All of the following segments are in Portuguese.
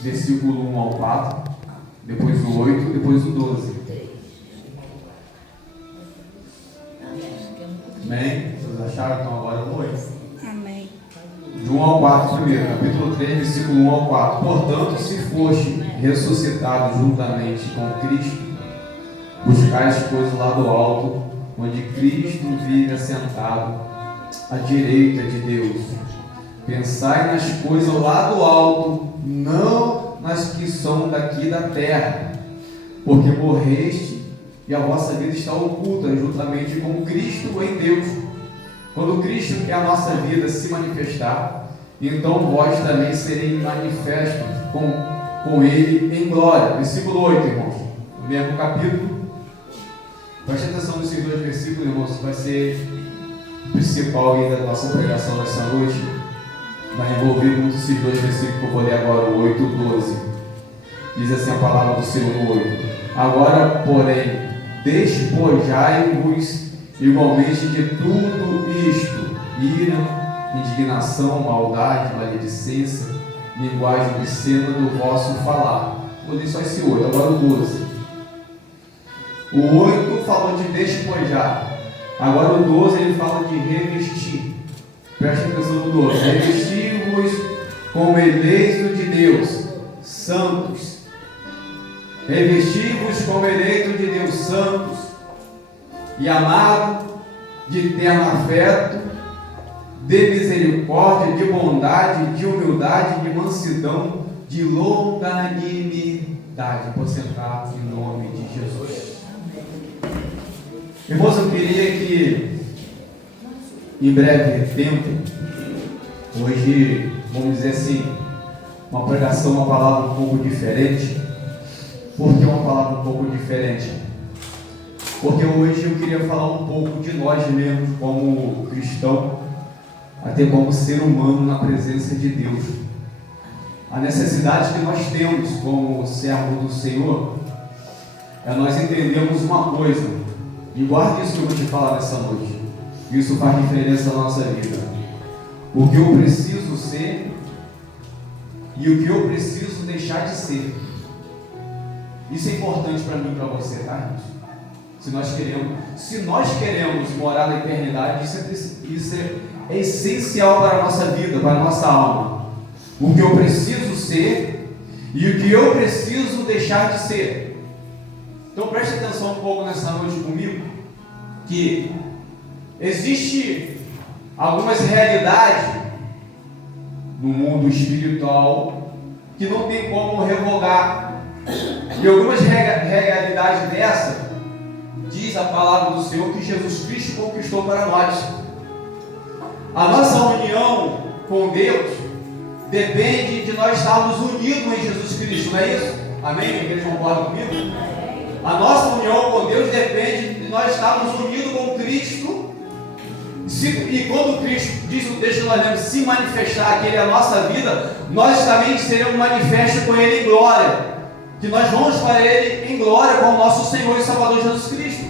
versículo 1 ao 4, depois o 8, depois o 12. Amém? Vocês acharam? Então agora o 8. Amém. De 1 ao 4 primeiro, capítulo 3, versículo 1 ao 4. Portanto, se foste ressuscitado juntamente com Cristo, buscai as coisas lá do alto, onde Cristo vive assentado à direita de Deus. Pensai nas coisas lá do alto, não nas que são daqui da terra, porque morreste e a vossa vida está oculta juntamente com Cristo em Deus. Quando Cristo, que é a nossa vida, se manifestar, então vós também sereis manifestos com Ele em glória. Versículo 8, irmãos, no mesmo capítulo. Preste atenção nesses dois versículos, irmãos, vai ser o principal aí da nossa pregação nessa noite. Vai envolver muito esses dois versículos que eu vou ler agora, o 8 e o 12. Diz assim a palavra do Senhor no 8. Agora, porém, despojai-vos igualmente de tudo isto: ira, indignação, maldade, maledicência, linguagem obscena do vosso falar. Vou ler só esse 8, agora o 12. O 8 falou de despojar. Agora o 12 ele fala de revestir. Preste atenção no 12. Revestir-vos como eleito de Deus, santos. Revestir-vos como eleito de Deus, santos e amado, de terno afeto, de misericórdia, de bondade, de humildade, de mansidão, de longanimidade. Por sentar em nome de Jesus. Irmãos, eu queria que em breve tempo, hoje, vamos dizer assim, uma pregação, uma palavra um pouco diferente. Por que uma palavra um pouco diferente? Porque hoje eu queria falar um pouco de nós mesmos como cristão, até como ser humano na presença de Deus. A necessidade que nós temos como servo do Senhor é nós entendermos uma coisa, e guarde isso que eu vou te falar nessa noite. Isso faz diferença na nossa vida. O que eu preciso ser e o que eu preciso deixar de ser. Isso é importante para mim e para você, tá, irmãos? Se nós queremos morar na eternidade, isso é essencial para a nossa vida, para a nossa alma. O que eu preciso ser e o que eu preciso deixar de ser. Então preste atenção um pouco nessa noite comigo, que existe algumas realidades no mundo espiritual que não tem como revogar. E algumas realidades dessa, diz a palavra do Senhor que Jesus Cristo conquistou para nós. A nossa união com Deus depende de nós estarmos unidos em Jesus Cristo, não é isso? Amém? A igreja concorda comigo? A nossa união com Deus depende de nós estarmos unidos com Cristo. E quando Cristo, diz o texto que nós lemos, se manifestar, que Ele é a nossa vida, nós também seremos manifestos com Ele em glória. Que nós vamos para Ele em glória com o nosso Senhor e Salvador Jesus Cristo.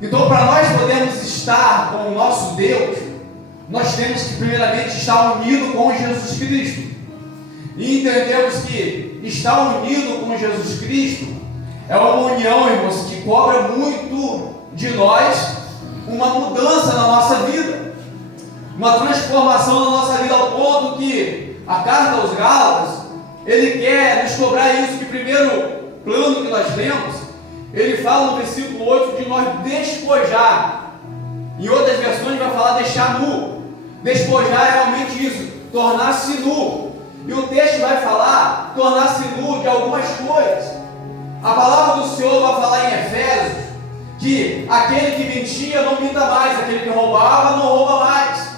Então, para nós podermos estar com o nosso Deus, nós temos que primeiramente estar unidos com Jesus Cristo. E entendemos que estar unido com Jesus Cristo é uma união, irmãos, que cobra muito de nós uma mudança na nossa vida, uma transformação na nossa vida, ao ponto que a carta aos Gálatas, ele quer nos cobrar isso, que primeiro plano que nós temos, ele fala no versículo 8 de nós despojar. Em outras versões vai falar deixar nu. Despojar é realmente isso, tornar-se nu. E o texto vai falar tornar-se nu de algumas coisas. A palavra do Senhor vai falar em Efésios que aquele que mentia não minta mais, aquele que roubava não rouba mais,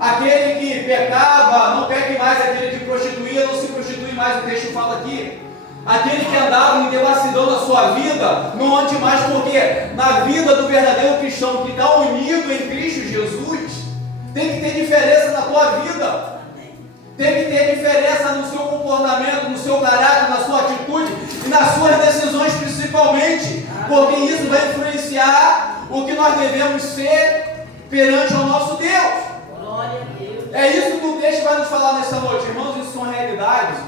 aquele que pecava não peque mais, aquele que prostituía não se prostitui mais. O texto fala aqui, aquele que andava em devassidão na sua vida não ande mais, porque na vida do verdadeiro cristão que está unido em Cristo Jesus, tem que ter diferença na tua vida, tem que ter diferença no seu comportamento, no seu caráter, na sua atitude e nas suas decisões principalmente, porque isso vai influenciar o que nós devemos ser perante ao nosso Deus. Glória a Deus. É isso que o texto vai nos falar nessa noite, irmãos. Isso são realidades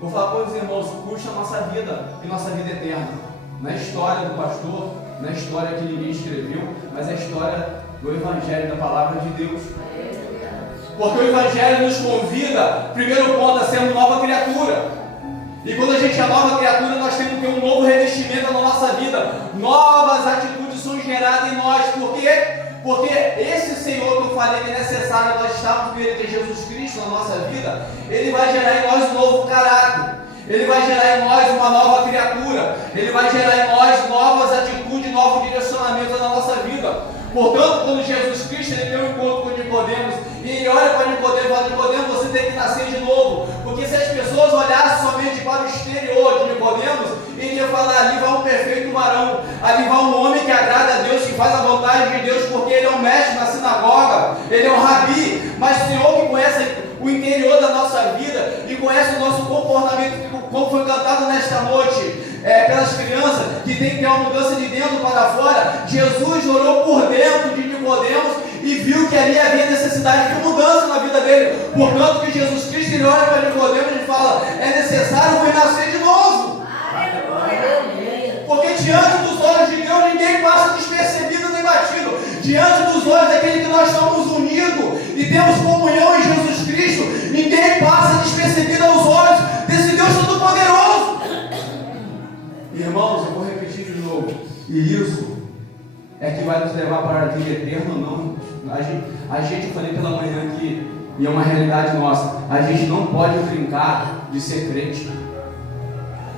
Vou falar para os irmãos, custa a nossa vida e nossa vida eterna. Não é a história do pastor, não é a história que ninguém escreveu, mas é a história do Evangelho, da Palavra de Deus. Porque o Evangelho nos convida, primeiro ponto, a sermos nova criatura. E quando a gente é nova criatura, nós temos que ter um novo revestimento na nossa vida. Novas atitudes são geradas em nós. Por quê? Porque esse Senhor que eu falei que é necessário nós estarmos com Ele, que é Jesus Cristo na nossa vida, Ele vai gerar em nós um novo caráter. Ele vai gerar em nós uma nova criatura. Ele vai gerar em nós novas atitudes, novo direcionamento na nossa vida. Portanto, quando Jesus Cristo ele tem um encontro com Nicodemos, e ele olha para Nicodemos e fala: Nicodemos, você tem que nascer de novo. Porque se as pessoas olhassem somente para o exterior de Nicodemos, ele ia falar: ali vai um perfeito varão, ali vai um homem que agrada a Deus, que faz a vontade de Deus, porque ele é um mestre na sinagoga, ele é um rabi. Mas o Senhor que conhece o interior da nossa vida e conhece o nosso comportamento, como foi cantado nesta noite, pelas crianças, que tem que ter uma mudança de dentro para fora. Jesus olhou por dentro de Nicodemos e viu que ali havia necessidade de mudança na vida dele. Portanto, que Jesus Cristo ele olha para Nicodemos e fala: é necessário renascer de novo. Porque diante dos olhos de Deus ninguém passa despercebido nem batido. Diante dos olhos daquele que nós estamos unidos e temos comunhão em Jesus Cristo, ninguém passa despercebido aos olhos desse Deus Todo-Poderoso. Irmãos, eu vou repetir de novo. E isso é que vai nos levar para a vida eterna ou não. A gente, eu falei pela manhã aqui, e é uma realidade nossa, a gente não pode brincar de ser crente.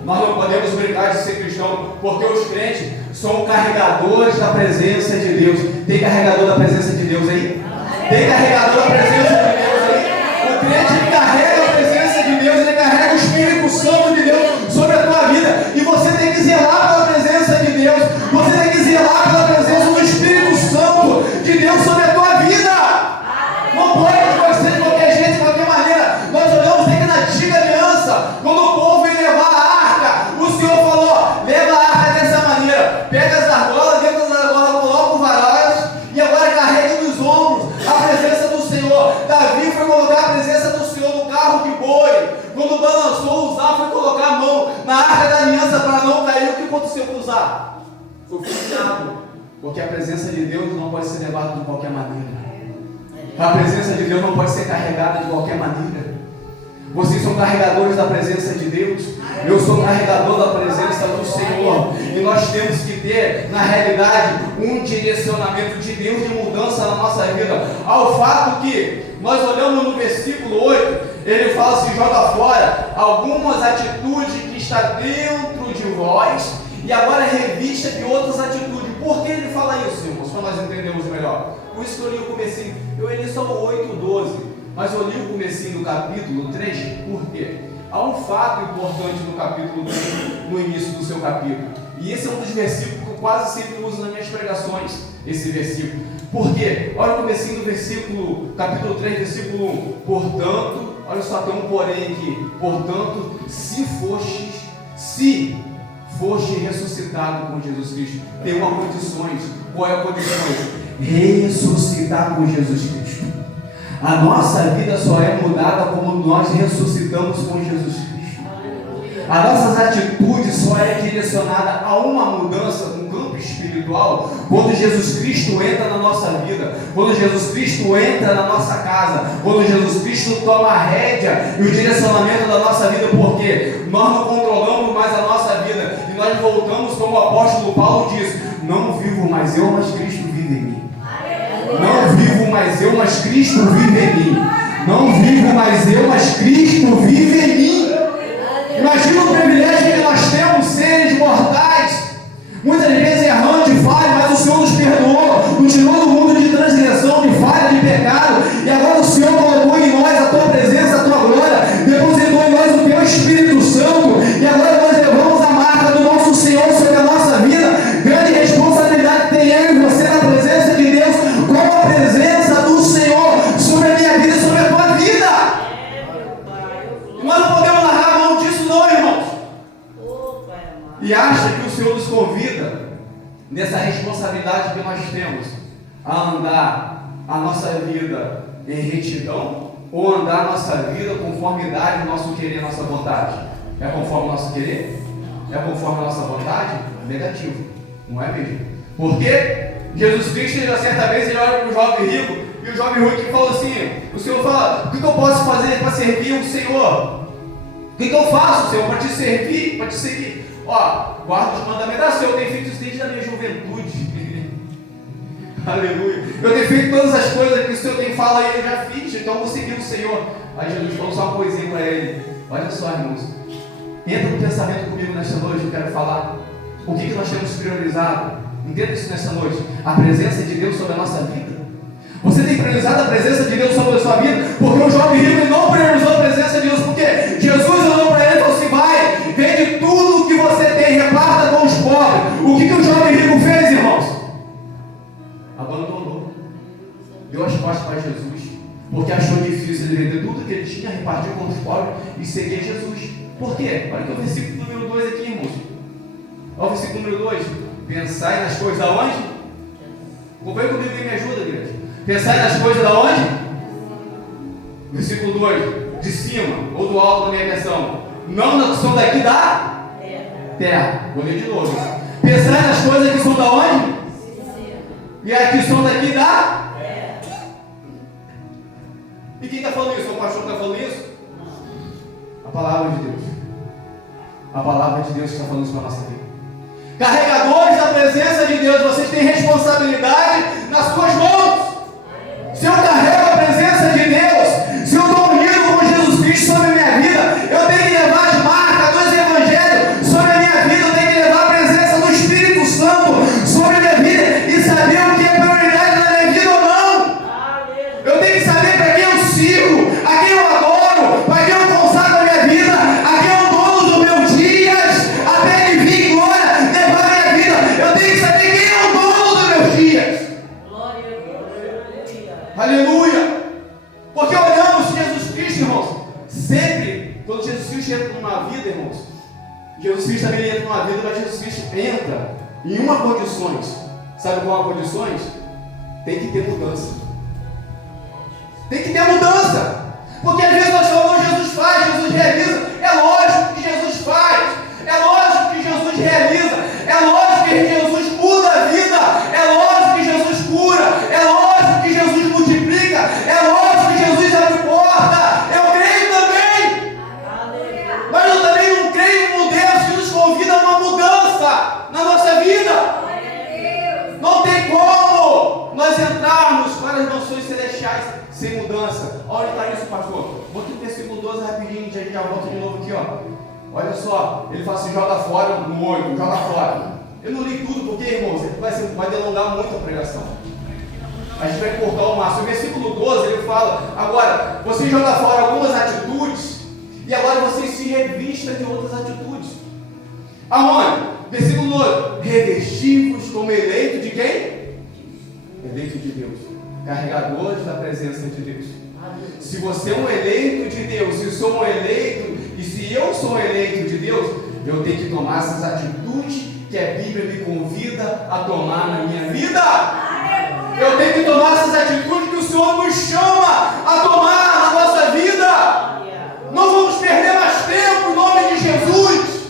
Nós não podemos brincar de ser cristão, porque os crentes são carregadores da presença de Deus. Tem carregador da presença de Deus aí? Tem carregador da presença de Deus aí? O crente ele carrega a presença de Deus, ele carrega o Espírito Santo de Deus sobre a tua vida. E você tem que zelar pela presença de Deus. Você tem que zelar pela presença do Espírito Santo de Deus sobre a tua vida. Não pode ser de qualquer jeito, de qualquer maneira. Nós olhamos aqui na antiga aliança, quando o povo ia levar a arca, o Senhor falou: leva a arca dessa maneira, pega as argolas, dentro das argolas coloca o varais e agora carrega nos ombros a presença do Senhor. Davi foi colocar a presença do Senhor no carro de boi. Quando balançou, Uzá foi colocar a mão na arca da aliança para não cair. O que aconteceu com Uzá? Foi fulminado, porque a presença de Deus não pode ser levada de qualquer maneira. A presença de Deus não pode ser carregada de qualquer maneira. Vocês são carregadores da presença de Deus. Eu sou carregador da presença do Senhor. E nós temos que ter, na realidade, um direcionamento de Deus de mudança na nossa vida. Ao fato que nós olhamos no versículo 8, ele fala assim: joga fora algumas atitudes que está dentro de vós e agora revista de outras atitudes. Por que ele fala isso, irmãos? Para nós entendermos melhor. Por isso que eu li o comecinho. Eu li só o 8 e o 12, mas eu li o comecinho do capítulo 3, por quê? Há um fato importante no capítulo 3, no início do seu capítulo. E esse é um dos versículos que eu quase sempre uso nas minhas pregações, esse versículo. Por quê? Olha o comecinho do versículo, capítulo 3, versículo 1. Portanto, olha só, tem um porém aqui. Portanto, se foste ressuscitado com Jesus Cristo, tem uma condição. Qual é a condição? Ressuscitar com Jesus Cristo. A nossa vida só é mudada como nós ressuscitamos com Jesus Cristo. As nossas atitudes só é direcionada a uma mudança no campo espiritual quando Jesus Cristo entra na nossa vida, quando Jesus Cristo entra na nossa casa, quando Jesus Cristo toma a rédea e o direcionamento da nossa vida, porque nós não controlamos mais a nossa vida e nós voltamos, como o apóstolo Paulo diz: não vivo mais eu, mas Cristo vive em mim. Não vivo mais eu, mas Cristo vive em mim. Não vivo mais eu, mas Cristo vive em mim. Imagina o privilégio que nós temos, seres mortais, muitas vezes errando de falha, mas o Senhor nos perdoou, nos tirou do mundo de transgressão, de falha, de pecado, e agora o Senhor colocou em nós a tua presença, a tua glória, depositou em nós o teu Espírito Santo, e agora nós levamos a marca do nosso Senhor sobre a nossa vida. Grande responsabilidade tem eu e você na presença de Deus, com a presença do Senhor sobre a minha vida e sobre a tua vida. Nós não podemos largar a mão disso não, irmãos. E acha que o Senhor nos convida nessa responsabilidade que nós temos a andar a nossa vida em retidão ou andar a nossa vida conformidade ao nosso querer, à nossa vontade? É conforme o nosso querer? É conforme a nossa vontade? Negativo. Não é mesmo? Porque Jesus Cristo, certa vez, ele olha para o jovem rico, e o jovem rico falou assim: o Senhor fala, o que eu posso fazer para servir o Senhor? O que eu faço, Senhor, para te servir? Para te seguir? Ó, guarda os mandamentos. Senhor, eu tenho feito isso desde a minha juventude. Aleluia. Eu tenho feito todas as coisas que o Senhor tem falado aí, eu já fiz, então eu vou seguir o Senhor. Aí Jesus falou só uma coisinha para ele: olha só, irmãos, entra no pensamento comigo nesta noite, eu quero falar o que nós temos priorizado. Entenda isso nesta noite: a presença de Deus sobre a nossa vida. Você tem priorizado a presença de Deus sobre a sua vida? Porque o jovem rico ele não priorizou a presença de Deus, porque Jesus olhou para ele e falou assim: vai, vende tudo o que você tem, reparta com os pobres. O que o jovem rico fez, irmãos? Abandonou, deu as costas para Jesus, porque achou difícil ele vender tudo que ele tinha, repartir com os pobres e seguir Jesus. Por quê? Olha que o versículo número 2 aqui, irmãos. Olha o versículo número 2: pensai nas coisas aonde? Acompanhe comigo e me ajuda, igreja. Pensai nas coisas da onde? Versículo 2: de cima ou do alto na minha versão. Não na que são daqui da terra. Vou ler de novo. Pensai nas coisas que são da onde? E as que são daqui da terra. E quem está falando isso? O pastor está falando isso? A palavra de Deus. A palavra de Deus está falando isso para a nossa vida. Carregadores da presença de Deus, vocês têm responsabilidade nas suas mãos. Se eu carrego a presença de Deus, se eu estou unido com Jesus Cristo sobre a minha vida, eu tenho que levar as marcas dos evangelhos sobre a minha vida, eu tenho que levar a presença do Espírito Santo sobre a minha vida e saber o que é prioridade na minha vida ou não. Eu tenho que saber para quem eu sigo, a quem eu adoro, para quem eu consagro a minha vida, a quem é o dono dos meus dias, até ele vir em glória, levar a minha vida. Eu tenho que saber quem é o dono dos meus dias. Aleluia! Porque olhamos Jesus Cristo, irmãos, sempre, quando Jesus Cristo entra numa vida, irmãos, Jesus Cristo também entra numa vida, mas Jesus Cristo entra em uma condições. Sabe qual é a condições? Tem que ter mudança. Tem que ter mudança. Porque às vezes nós falamos: Jesus faz, Jesus realiza. É lógico que Jesus faz. É lógico que Jesus realiza. É lógico que Jesus muda a vida. É lógico que Jesus cura. É lógico que Jesus multiplica. É lógico que Jesus abre porta. Eu creio também. Mas eu também não creio no Deus que nos convida a uma mudança na nossa vida. Não tem como nós entrarmos para as mansões celestiais sem mudança. Olha, está isso, pastor. Bota o versículo 12 rapidinho, a gente já volta de novo aqui, ó. Olha só, ele fala assim: joga fora no olho, joga fora. Eu não li tudo porque, irmãos, vai delongar muito a pregação. A gente vai cortar o máximo. O versículo 12 ele fala: agora, você joga fora algumas atitudes e agora você se revista de outras atitudes. Aonde? Versículo 12: revestivos como eleito de quem? Eleito de Deus, carregadores da presença de Deus. Se você é um eleito de Deus, se eu sou um eleito, e se eu sou um eleito de Deus, eu tenho que tomar essas atitudes que a Bíblia me convida a tomar na minha vida. Eu tenho que tomar essas atitudes que o Senhor nos chama a tomar na nossa vida. Não vamos perder mais tempo em nome de Jesus.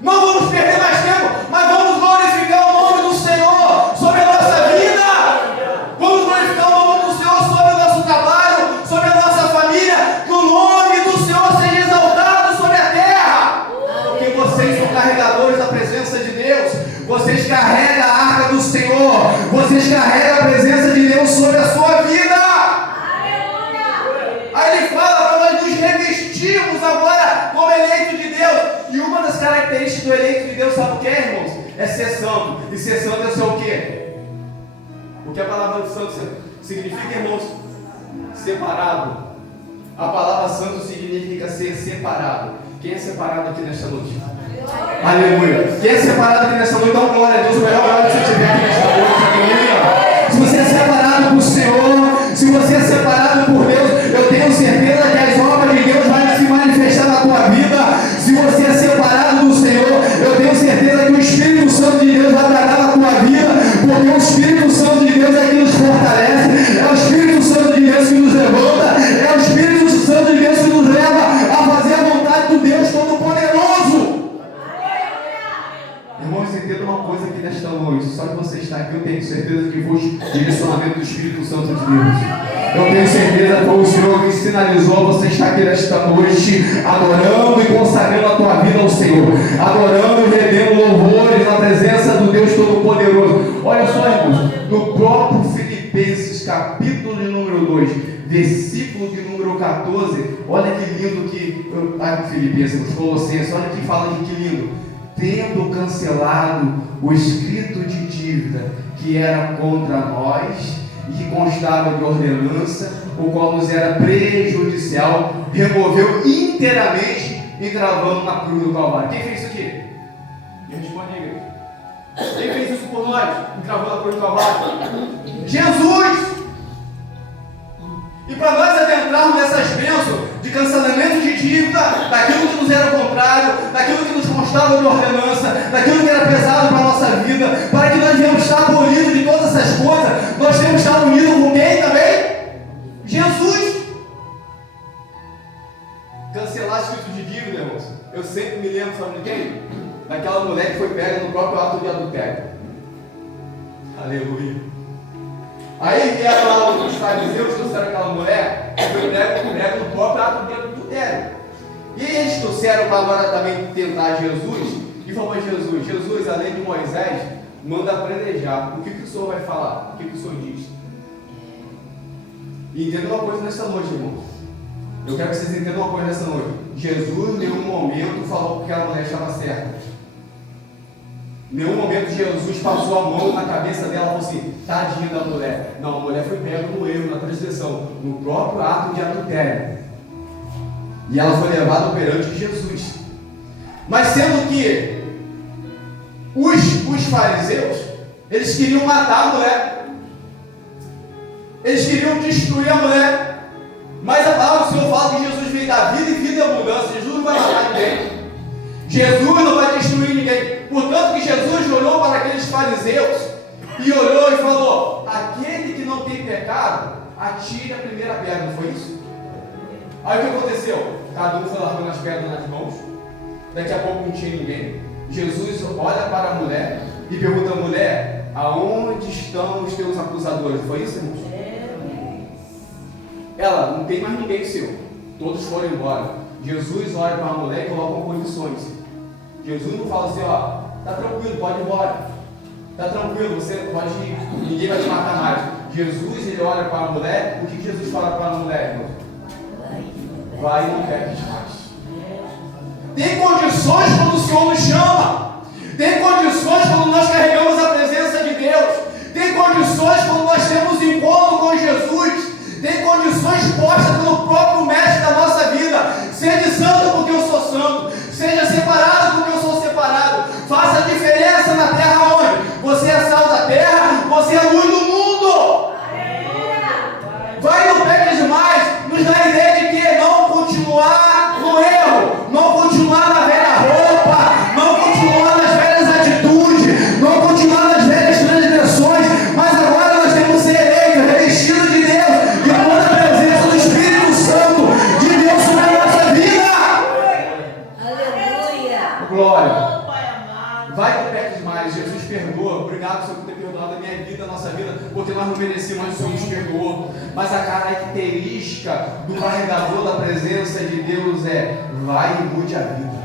Não vamos perder mais tempo, mas vamos glorificar o nome do Senhor sobre a nossa vida. Vamos glorificar o nome do Senhor sobre o nosso trabalho, sobre a nossa família. Que o nome do Senhor seja exaltado sobre a terra. Porque vocês são carregadores da presença de Deus. Vocês carregam a arca do Senhor. Vocês carregam a presença de Deus sobre a sua vida. Aí ele fala para nós nos revestirmos agora como eleito de Deus. E uma das características do eleito de Deus, sabe o que é, irmãos? É ser santo. E ser santo é ser o quê? O que a palavra santo significa, irmãos? Separado. A palavra santo significa ser separado. Quem é separado aqui nesta noite? Aleluia. Quem é separado aqui nesta noite? Dá uma glória a Deus. O melhor glória que você tiver aqui nesta noite. Aleluia. Se você é separado por Senhor, se você é separado por Deus, eu tenho certeza que as obras de Deus vão se manifestar na tua vida. Se você é separado do Senhor, eu tenho certeza que o Espírito Santo de Deus vai tratar na tua vida, porque o Espírito Santo de Deus é que nos fortalece, é o Espírito Santo de Deus que nos levanta, é o Espírito Santo de Deus que nos leva a fazer a vontade do Deus Todo-Poderoso. o Senhor me sinalizou a você estar aqui nesta noite, adorando e consagrando a tua vida ao Senhor, adorando e rendendo louvores na presença do Deus Todo-Poderoso. Olha só, irmãos, no próprio Filipenses, capítulo de número 2, versículo de número 14, olha que lindo que, Filipenses, os Colossenses, olha que fala de que lindo. Tendo cancelado o escrito de dívida que era contra nós e que constava de ordenança, o qual nos era prejudicial, removeu inteiramente, encravando na cruz do Calvário. Quem fez isso aqui? Me responde aí, igreja. Quem fez isso por nós, encravando na cruz do Calvário? Jesus! E para nós adentrarmos nessas bênçãos de cancelamento de dívida, daquilo que nos era contrário, daquilo que nos constava de ordenança, daquilo que era pesado para a nossa vida, para que nós venhamos estar abolidos de todas essas coisas, nós temos que estar unidos com quem também? Jesus! Cancelar escrito de dívida, irmãos. Eu sempre me lembro, sabe de quem? Daquela mulher que foi pega no próprio ato de adultério. Aleluia. Aí vieram lá os fariseus, trouxeram aquela mulher, que foi pega no próprio ato de adultério. E aí eles trouxeram para agora também tentar Jesus, e falou a Jesus: Jesus, além de Moisés, manda apedrejar. O que o Senhor vai falar? O que o Senhor diz? E entenda uma coisa nessa noite, irmãos. Eu quero que vocês entendam uma coisa nessa noite. Jesus, em nenhum momento, falou que aquela mulher estava certa. Em nenhum momento Jesus passou a mão na cabeça dela e falou assim: tadinha da mulher. Não, a mulher foi pega no erro, na transgressão, no próprio ato de adultério. E ela foi levada perante Jesus. Mas sendo que os fariseus, eles queriam matar a mulher. Eles queriam destruir a mulher. Mas a palavra do Senhor fala que Jesus veio dar vida e vida em abundância. Jesus não vai matar ninguém. Jesus não vai destruir ninguém. Portanto que Jesus olhou para aqueles fariseus e olhou e falou: aquele que não tem pecado, atire a primeira pedra. Não foi isso? Aí o que aconteceu? Cada um foi largando as pedras nas mãos. Daqui a pouco não tinha ninguém. Jesus olha para a mulher e pergunta: mulher, aonde estão os teus acusadores? Foi isso, irmãos? Ela: não tem mais ninguém seu. Todos foram embora. Jesus olha para a mulher e coloca condições. Jesus não fala assim: ó, tá tranquilo, pode ir embora. Tá tranquilo, você pode ir, ninguém vai te matar mais. Jesus, ele olha para a mulher. O que Jesus fala para a mulher, irmão? Vai e não peques mais. Tem condições quando o Senhor nos chama. Tem condições quando nós carregamos a presença de Deus. Tem condições quando nós temos encontro com Jesus. Tem condições postas pelo próprio mestre da nossa vida. Seja santo porque eu sou santo. Seja separado porque eu sou separado. Faça a diferença na terra onde você é sal da terra, você é luz do mundo. Vai e não peques demais. Nos dá a ideia de que não continuar no erro, não continuar na velha roupa, não continuar nas velhas atitudes, não continuar nas velhas transgressões, mas agora nós temos que ser eleitos, revestidos de Deus, de toda a presença do Espírito Santo de Deus sobre a nossa vida. Aleluia. Glória. Vai que peques mais. Jesus perdoa. Obrigado, Senhor, por ter perdoado a minha vida, a nossa vida, porque nós não merecíamos, mas o Senhor nos perdoou. Mas a característica do carregador da presença de Deus é: vai e mude a vida.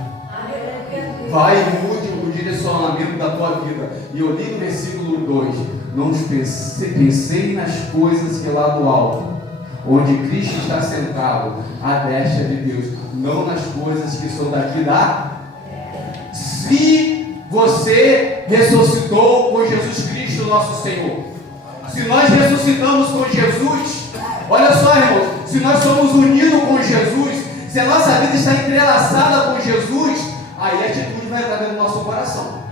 Vai e mude o direcionamento da tua vida. E eu li no versículo 2: não pensei nas coisas que lá do alto, onde Cristo está sentado à destra de Deus, não nas coisas que são daqui da. Se você ressuscitou com Jesus Cristo, nosso Senhor, se nós ressuscitamos com Jesus, olha só, irmãos, se nós somos unidos com Jesus, se a nossa vida está entrelaçada com Jesus, aí a atitude vai entrar dentro do nosso coração.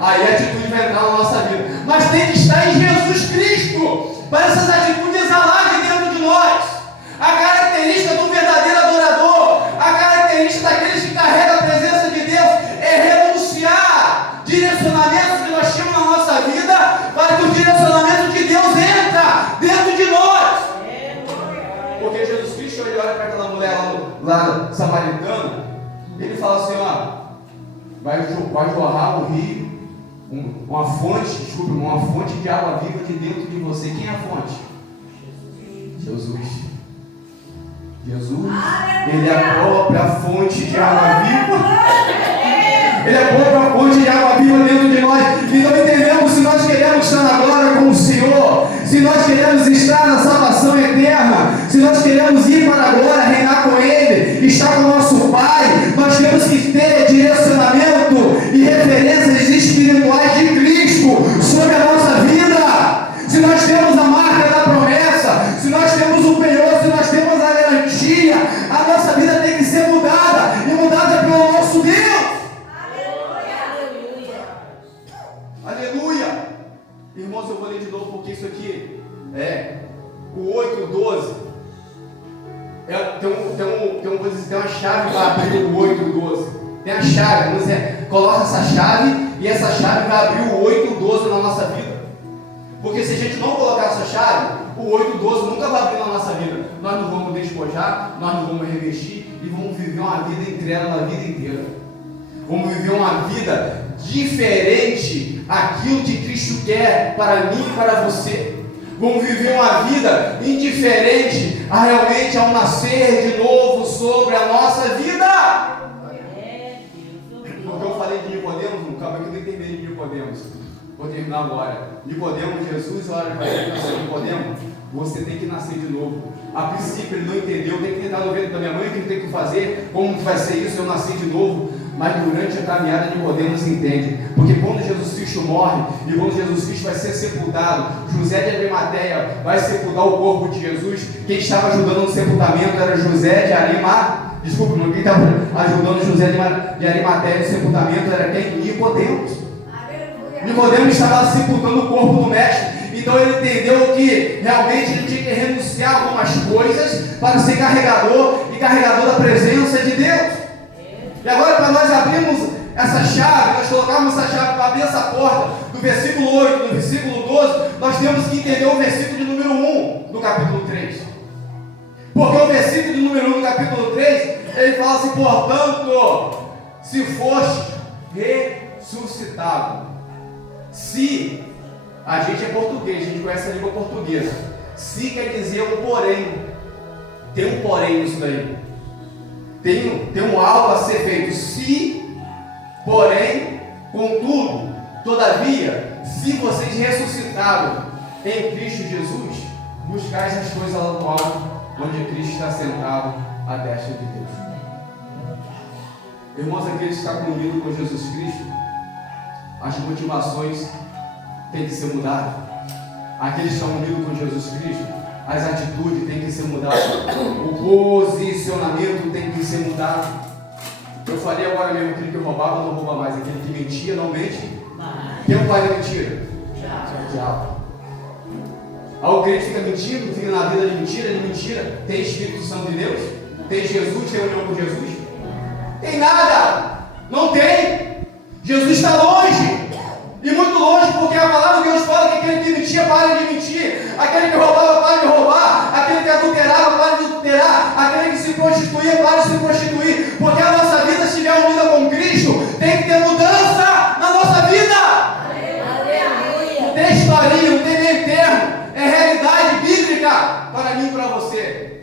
Aí a atitude vai entrar na nossa vida. Mas tem que estar em Jesus Cristo, para essas atitudes exalarem dentro de nós. A característica do verdadeiro adorador, a característica daqueles que carregam a presença de Deus é renunciar direcionamentos que nós tínhamos na nossa vida, para que o direcionamento de Deus entra dentro de nós. Porque Jesus Cristo, ele olha para aquela mulher lá samaritana, ele fala assim: ó, vai jorrar um rio, uma fonte de água viva de dentro de você. Quem é a fonte? Jesus. Jesus, Ele é a própria fonte de água viva. Ele é a própria fonte de água viva dentro de nós. Então entendemos, se nós queremos estar na glória com o Senhor, se nós queremos estar na salvação eterna, se nós queremos ir para a glória, reinar com Ele, estar com o nosso Pai, nós temos que ter direcionamento e referências espirituais de Cristo sobre a nossa vida. Se nós temos a marca da promessa, se nós temos o penhor, se nós temos a garantia, a nossa vida tem que ser mudada, e mudada pelo nosso Deus. Aleluia! Irmãos, eu vou ler de novo porque isso aqui é o 8:12. Tem uma chave para abrir o 8:12. Tem a chave, você coloca essa chave e essa chave vai abrir o 8:12 na nossa vida. Porque se a gente não colocar essa chave, o 8:12 nunca vai abrir na nossa vida. Nós não vamos despojar, nós não vamos revestir e vamos viver uma vida entrega na vida inteira. Vamos viver uma vida diferente aquilo que Cristo quer para mim e para você. Vamos viver uma vida indiferente a realmente ao nascer de novo sobre a nossa vida. Porque eu falei de Nicodemos, calma que eu nem terminei de Nicodemos. Vou terminar agora. Nicodemos, Jesus olha para ele e fala: Nicodemos, você tem que nascer de novo. A princípio ele não entendeu, tem que tentar no ventre da minha mãe, o que ele tem que fazer, como vai ser isso, eu nasci de novo. Mas durante a caminhada Nicodemos entende, porque quando Jesus Cristo morre e quando Jesus Cristo vai ser sepultado, José de Arimateia vai sepultar o corpo de Jesus. Quem estava ajudando no sepultamento era José de Arimateia. Desculpa, quem estava ajudando José de Arimateia no sepultamento era quem? Nicodemos. Nicodemos estava sepultando o corpo do mestre. Então ele entendeu que realmente ele tinha que renunciar a algumas coisas para ser carregador da presença de Deus. E agora, para nós abrirmos essa chave, nós colocarmos essa chave para abrir essa porta, do versículo 8, do versículo 12, nós temos que entender o versículo de número 1 do capítulo 3. Porque o versículo de número 1 do capítulo 3, ele fala assim: portanto, se foste ressuscitado. Se, a gente é português, a gente conhece a língua portuguesa. Se quer dizer um porém. Tem um porém nisso daí. Tem um algo a ser feito. Se, porém, contudo, todavia, se vocês ressuscitaram em Cristo Jesus, buscais as coisas lá no alto, onde Cristo está sentado à destra de Deus. Irmãos, aqueles que estão unidos com Jesus Cristo, as motivações têm que ser mudadas. Aqueles que estão unidos com Jesus Cristo, as atitudes têm que ser mudadas, o posicionamento tem que ser mudado. Eu falei agora mesmo: aquele que roubava não rouba mais, aquele que mentia não mente. Quem é o pai da mentira? Diabo. Aí o crente fica mentindo, fica na vida de mentira. Tem Espírito Santo de Deus? Tem Jesus? Tem união com Jesus? Tem nada, não tem. Jesus está longe. E muito longe, porque a palavra de Deus fala que aquele que mentia, para de mentir. Aquele que roubava, para de roubar. Aquele que adulterava, para de adulterar. Aquele que se prostituía, para de se prostituir. Porque a nossa vida, se estiver unida com Cristo, tem que ter mudança na nossa vida. Não tem historinha, não tem meio termo. É realidade bíblica para mim e para você.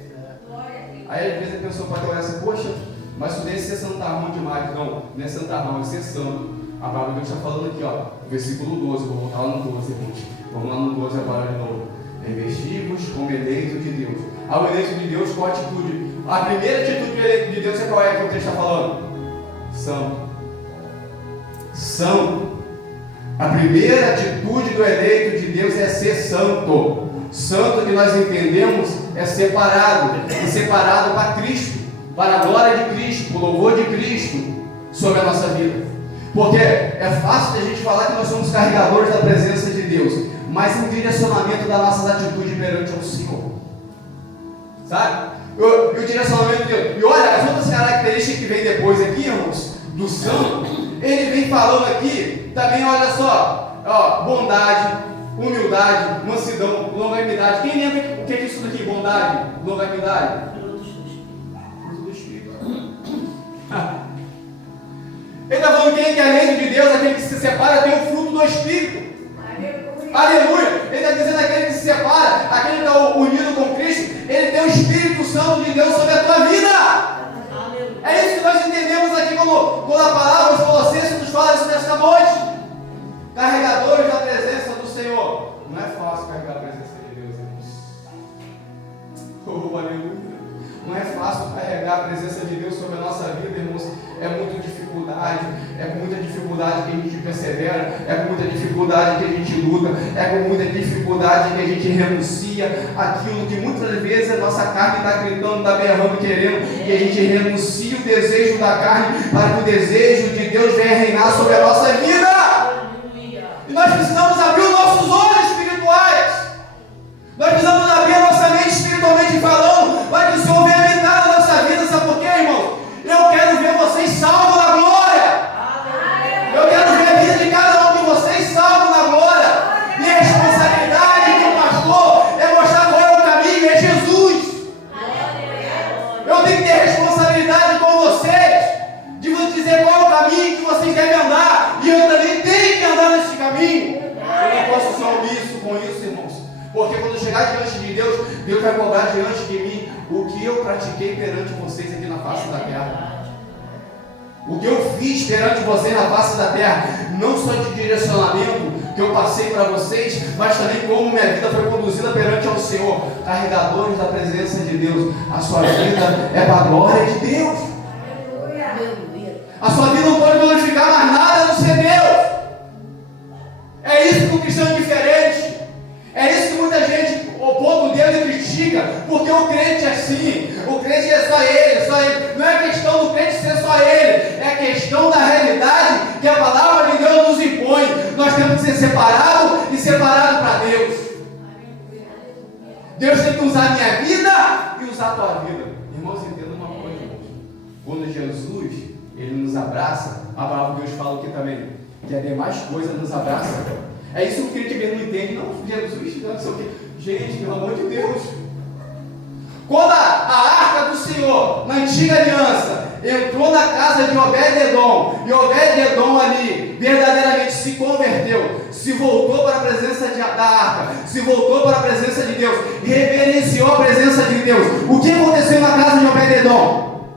Aí às vezes a pessoa pode olhar assim: poxa, mas isso deve ser santarrão demais. Não é santarrão, é ser santo. A palavra de Deus está falando aqui, ó, versículo 12, vou voltar lá no 12, irmãos. Vamos lá no 12 agora de novo. Investimos como eleito de Deus. Ao eleito de Deus, qual atitude? A primeira atitude do eleito de Deus é qual é que o texto está falando? Santo. Santo. A primeira atitude do eleito de Deus é ser santo. Santo, que nós entendemos, é separado. E separado para Cristo, para a glória de Cristo, para o louvor de Cristo sobre a nossa vida. Porque é fácil de a gente falar que nós somos carregadores da presença de Deus, mas um direcionamento das nossas atitudes perante o Senhor, sabe? E o direcionamento de Deus. E olha, as outras características que vem depois aqui, irmãos, do santo, ele vem falando aqui, também olha só, ó, bondade, humildade, mansidão, longanimidade. Quem lembra o que é isso daqui? Bondade, longanimidade? Fruto do Espírito. Ele está falando: quem é eleito de Deus, aquele que se separa, tem o fruto do Espírito. Aleluia. Ele está dizendo: aquele que se separa, aquele que está unido com Cristo, ele tem o Espírito Santo de Deus sobre a tua vida. É isso que nós entendemos aqui quando a palavra aos Colossenses nos fala isso nesta noite. Carregadores da presença do Senhor. Não é fácil carregar a presença de Deus, irmãos. Oh, aleluia. Não é fácil carregar a presença de Deus sobre a nossa vida, irmãos. É muita dificuldade que a gente persevera, é com muita dificuldade que a gente luta, é com muita dificuldade que a gente renuncia aquilo que muitas vezes a nossa carne está gritando, está berrando, querendo, e a gente renuncia o desejo da carne para que o desejo de Deus venha reinar sobre a nossa vida. E nós precisamos abrir os nossos olhos espirituais. Nós precisamos abrir a nossa mente espiritualmente falando, para que o Senhor venha habitar na nossa vida. Sabe por quê, irmãos? Eu quero ver vocês salvos na glória. Eu quero ver a vida de cada um de vocês salvo na glória. E a responsabilidade do pastor é mostrar qual é o caminho, é Jesus. Eu tenho que ter responsabilidade com vocês, de vos dizer qual é o caminho que vocês devem andar. E eu também tenho que andar nesse caminho. Eu não posso ser omisso com isso, irmãos. Porque quando eu chegar diante de Deus, Deus vai cobrar diante de mim o que eu pratiquei perante vocês aqui na face da terra. O que eu fiz perante vocês na face da terra, não só de direcionamento que eu passei para vocês, mas também como minha vida foi conduzida perante ao Senhor. Carregadores da presença de Deus. A sua vida é para a glória de Deus. A sua vida não pode glorificar mais nada a não ser Deus. É isso que o cristão é diferente. É isso que muita gente opõe o dedo e critica, porque o crente é assim, o crente é só ele, só ele. Não é questão do crente ser só ele, é questão da realidade que a palavra de Deus nos impõe. Nós temos que ser separados e separados para Deus. Deus tem que usar a minha vida e usar a tua vida. Irmãos, entendam uma coisa, irmãos. Quando Jesus, ele nos abraça, a palavra de Deus fala aqui também, que a demais coisa nos abraça. É isso que o crente mesmo não entende. Não, Jesus, não sei o quê. Gente, pelo amor de Deus. Quando a arca do Senhor, na antiga aliança, entrou na casa de Obed-Edom, e Obed-Edom ali verdadeiramente se converteu, se voltou para a presença da arca, se voltou para a presença de Deus, reverenciou a presença de Deus. O que aconteceu na casa de Obed-Edom?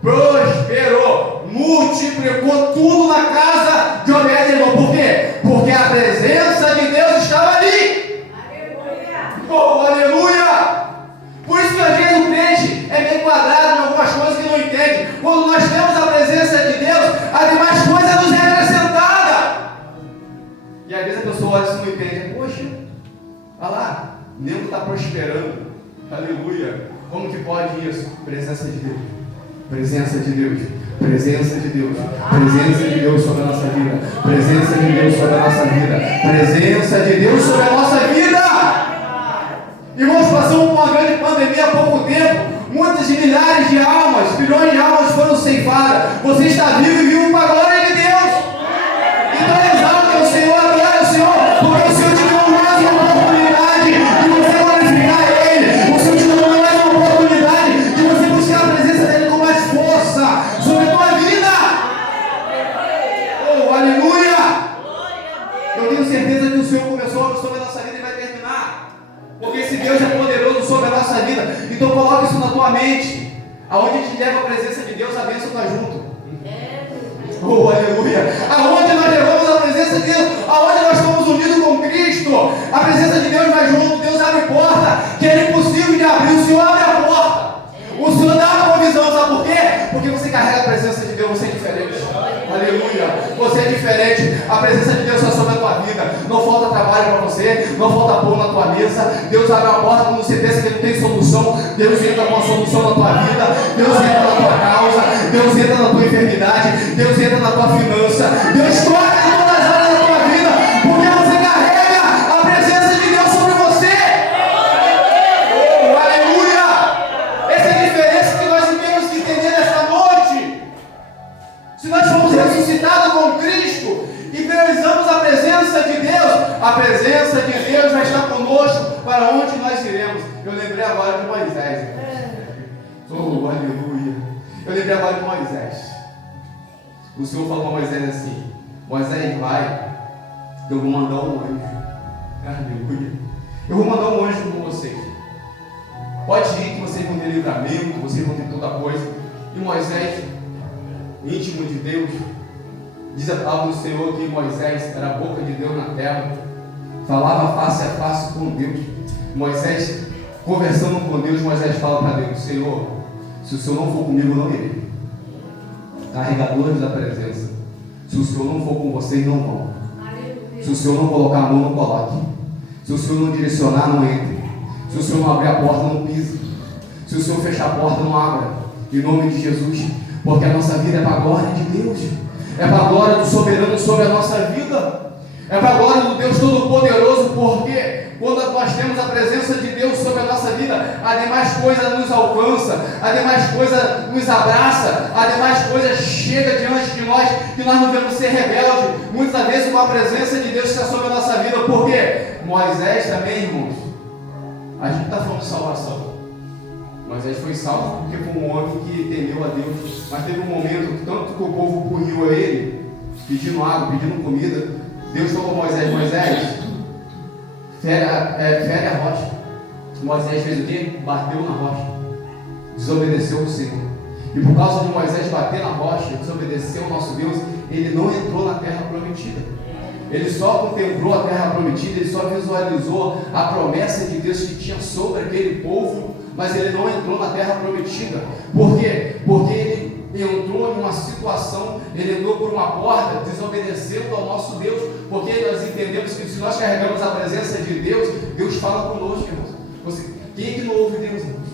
Prosperou, multiplicou tudo na casa de Obed-Edom. Por quê? Porque a presença de Deus estava ali. Aleluia! Oh, aleluia! Por isso que às vezes o crente é meio quadrado em algumas coisas que não entende. Quando nós temos a presença de Deus, as demais coisas nos é acrescentada. E às vezes a pessoa olha e não entende. Poxa, olha lá, o nego está prosperando. Aleluia! Como que pode isso? Presença de Deus. Presença de Deus. Presença de Deus. Presença de Deus sobre a nossa vida. Presença de Deus sobre a nossa vida. Presença de Deus sobre a nossa vida. Irmãos, passamos por uma grande pandemia há pouco tempo. Muitas milhares de almas, bilhões de almas foram ceifadas. Você está vivo e vivo para a glória de Deus. Então exalte o Senhor, adore o Senhor, porque o Senhor te deu mais uma oportunidade de você glorificar Ele. O Senhor te deu mais uma oportunidade de você buscar a presença dEle com mais força sobre a tua vida. Oh, aleluia! Eu tenho certeza que o Senhor começou sobre a nossa vida e vai terminar. Porque esse Deus é poderoso sobre a nossa vida. Então coloque isso na tua mente. Aonde a gente leva a presença de Deus, a bênção está junto. Oh, aleluia! Aonde nós levamos a presença de Deus, aonde nós estamos unidos com Cristo, a presença de Deus vai junto. Deus abre porta que era impossível de abrir. O Senhor abre a porta. O Senhor dá a provisão. Sabe por quê? Porque você carrega a presença de Deus. Você é diferente. Aleluia! Você é diferente. A presença de Deus está sobre a tua vida. Não falta trabalho para você, não falta pão na tua mesa. Deus abre a porta quando você pensa que não tem solução. Deus entra com a solução na tua vida. Deus entra na tua causa. Deus entra na tua enfermidade. Deus entra na tua finança. Deus toca em todas as áreas da tua vida, porque você carrega a presença de Deus sobre você. Oh, aleluia! Essa é a diferença que nós temos que entender nesta noite. Se nós formos ressuscitados com Cristo e priorizamos a presença de Deus, a presença de Deus vai estar conosco para onde nós iremos. Eu lembrei agora de Moisés. Oh, aleluia! Eu lembrei agora de Moisés. O Senhor falou para Moisés assim: Moisés, vai, eu vou mandar um anjo. Aleluia! eu vou mandar um anjo com vocês. Pode ir que vocês vão ter livramento, vocês vão ter toda coisa. E Moisés, íntimo de Deus, diz a palavra do Senhor que Moisés era a boca de Deus na terra, falava face a face com Deus. Moisés, conversando com Deus, Moisés fala para Deus: Senhor, se o Senhor não for comigo, eu não irei. Carregadores da presença, se o Senhor não for com vocês, não vão. Se o Senhor não colocar a mão, não coloque. Se o Senhor não direcionar, não entre. Se o Senhor não abrir a porta, não pise. Se o Senhor fechar a porta, não abra. Em nome de Jesus. Porque a nossa vida é para a glória de Deus. É para a glória do soberano sobre a nossa vida. É para a glória do Deus Todo-Poderoso. Porque quando nós temos a presença de Deus sobre a nossa vida, a demais coisa nos alcança, a demais coisa nos abraça, a demais coisa chega diante de nós, que nós não devemos ser rebeldes. Muitas vezes com a presença de Deus está sobre a nossa vida. Porque Moisés também, irmãos, a gente está falando de salvação. Moisés foi salvo porque foi um homem que temeu a Deus. Mas teve um momento, tanto que o povo puniu a ele, pedindo água, pedindo comida. Deus falou a Moisés: Moisés, fere a rocha. Moisés fez o quê? Bateu na rocha. Desobedeceu o Senhor. E por causa de Moisés bater na rocha, desobedecer ao nosso Deus, ele não entrou na terra prometida. Ele só contemplou a terra prometida, ele só visualizou a promessa de Deus que tinha sobre aquele povo, mas ele não entrou na terra prometida. Por quê? Porque ele entrou em uma situação, ele entrou por uma porta, desobedecendo ao nosso Deus, porque nós entendemos que se nós carregamos a presença de Deus, Deus fala conosco, irmãos. Quem é que não ouve Deus, irmãos?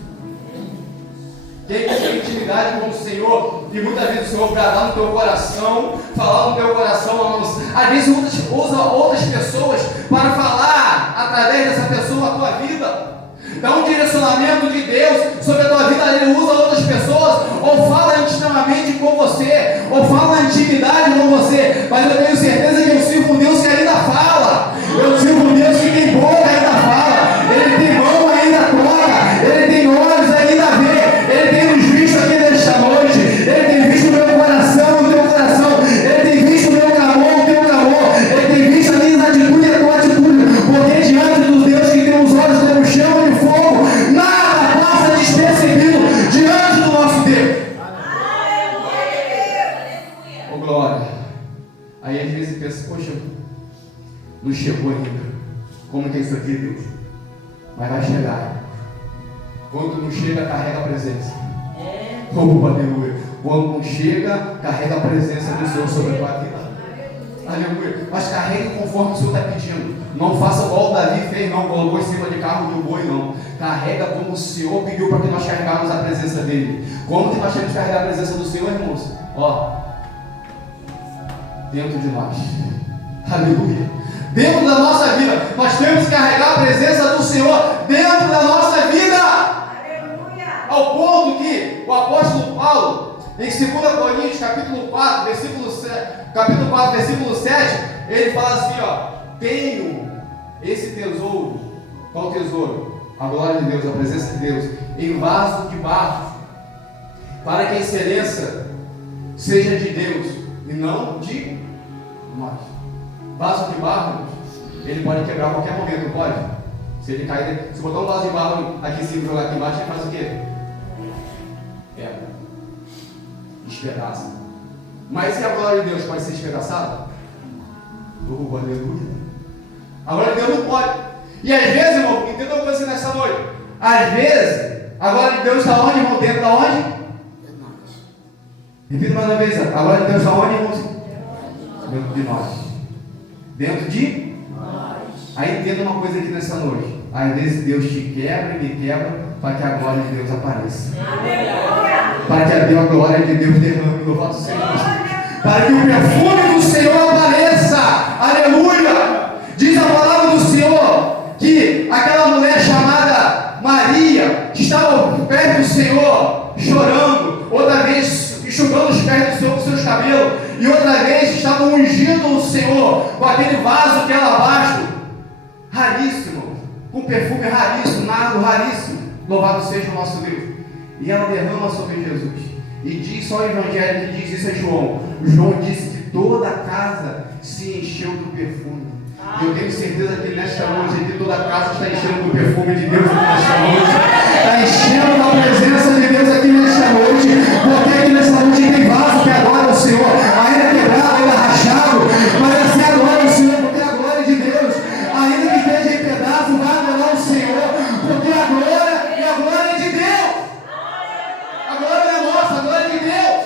Quem é que tem intimidade com o Senhor, e muitas vezes o Senhor bradar no teu coração, falar no teu coração, irmãos, às vezes usa outras pessoas para falar através dessa pessoa a tua vida. Dá um direcionamento de Deus sobre a tua vida. Ele usa outras pessoas, ou fala intimamente com você, ou fala na intimidade com você. Mas eu tenho certeza que eu sirvo um Deus que ainda fala. Eu sirvo um Deus que tem boca e ainda fala. Ele tem mão e ainda toca. Ele tem olhos e ainda vê. Ele tem nos visto aqui nesta noite. Ele tem visto o meu coração, o teu coração. Ele tem visto o meu clamor, o teu clamor. Ele tem visto a minha atitude e a tua atitude. Porque diante do Deus que tem os olhos como chama de fogo, nada passa despercebido diante do nosso Deus. Oh, glória. Aí às vezes pensa: poxa, não chegou ainda. Como que é isso aqui, Deus? Mas vai chegar. Quando não chega, carrega a presença. Oh, aleluia. Quando não chega, carrega a presença do Senhor sobre a tua vida. Aleluia. Mas carregue conforme o Senhor está pedindo. Não faça igual o Davi fez, não. Colocou em cima de carro do boi, não. Carrega como o Senhor pediu para que nós carregarmos a presença dele. Como que nós temos que carregar a presença do Senhor, irmãos? Ó, dentro de nós. Aleluia. Dentro da nossa vida, nós temos que carregar a presença do Senhor dentro da nossa vida. Aleluia. Ao ponto que o apóstolo Paulo, em 2 Coríntios, capítulo 4, versículo 7, ele fala assim, ó: tenho esse tesouro. Qual tesouro? A glória de Deus, a presença de Deus, em vaso de barro, para que a excelência seja de Deus e não de nós. Vaso de barro, ele pode quebrar a qualquer momento, não pode? Se ele cair, se botar um vaso de barro aqui em cima e jogar aqui embaixo, ele faz o quê? Quebra. Despedaça. Mas e a glória de Deus pode ser despedaçada? Oh, aleluia. A glória de Deus não pode. E às vezes, irmão, entenda uma coisa nessa noite. Às vezes, a glória de Deus está onde, irmão? Dentro de onde? Repita mais uma vez. A glória de Deus está onde, irmão? Dentro de nós. Dentro de nós. Aí entenda uma coisa aqui nessa noite. Às vezes Deus te quebra e me quebra para que a glória de Deus apareça. Para que a glória de Deus derrame. Louvado seja Deus. Para que o perfume do Senhor apareça. Aleluia. Diz a palavra do Senhor que aquela mulher chamada Maria, que estava perto do Senhor, chorando, outra vez enxugando os pés do Senhor com seus cabelos, e outra vez estava ungindo o Senhor com aquele vaso que é alabastro, raríssimo, com perfume raríssimo, nardo raríssimo. Louvado seja o nosso Deus. E ela derrama sobre Jesus. E diz só o Evangelho que diz isso a João. João disse que toda a casa se encheu do perfume. E eu tenho certeza que nesta noite aqui toda a casa está enchendo do perfume de Deus aqui nesta noite. Está enchendo da presença de Deus aqui nesta noite. Porque aqui nesta noite tem vaso que adora o Senhor. Ainda quebrado, ainda rachado. Mas assim adora o Senhor, porque é a glória de Deus. Ainda que esteja em pedaço, vai adorar o Senhor. Porque a glória é a glória de Deus. A glória é nossa, a glória é de Deus.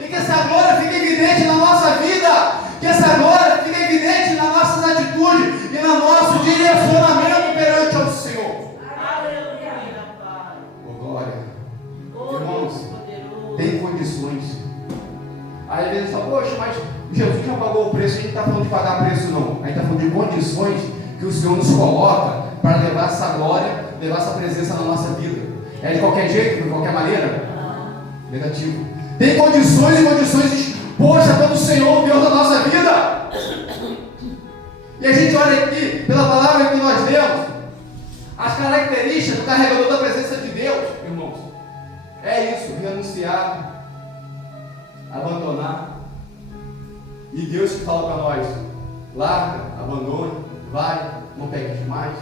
E que essa glória fique evidente na nossa vida. Que essa glória fique evidente nas nossas atitudes e no nosso direcionamento perante ao Senhor. Oh, glória. Irmãos, tem condições. Aí às vezes fala, poxa, mas Jesus já pagou o preço. A gente não está falando de pagar preço, não. A gente está falando de condições que o Senhor nos coloca para levar essa glória, levar essa presença na nossa vida. É de qualquer jeito, de qualquer maneira? Negativo. Tem condições e condições. Poxa, todo o Senhor, Deus da nossa vida. E a gente olha aqui, pela palavra que nós lemos, as características do carregador da presença de Deus, irmãos. É isso, renunciar, abandonar. E Deus que fala para nós, larga, abandone, vai, não peques mais.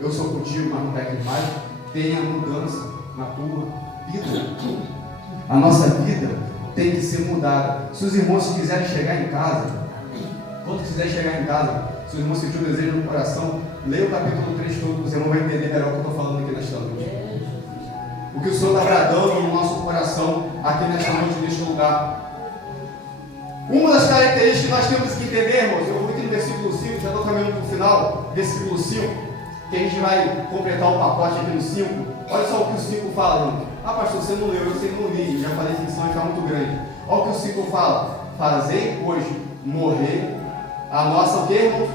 Eu sou contigo, mas não peques mais. Tenha mudança na tua vida. A nossa vida tem que ser mudada. Se os irmãos quiserem chegar em casa, quando quiser chegar em casa, se os irmãos sentirem o desejo no coração, leia o capítulo 3 todo, você não vai entender melhor o que eu estou falando aqui nesta noite. O que o Senhor está bradando no nosso coração aqui nesta noite, neste lugar. Uma das características que nós temos que entender, irmãos, eu vou aqui no versículo 5, já estou caminhando para o final, versículo 5, que a gente vai completar o pacote aqui no 5. Olha só o que o 5 fala, irmão. Ah, pastor, você não leu, eu sei que não li, já falei que isso está muito grande. Olha o que o 5 fala. Fazei, pois, morrer a nossa, o que, irmão?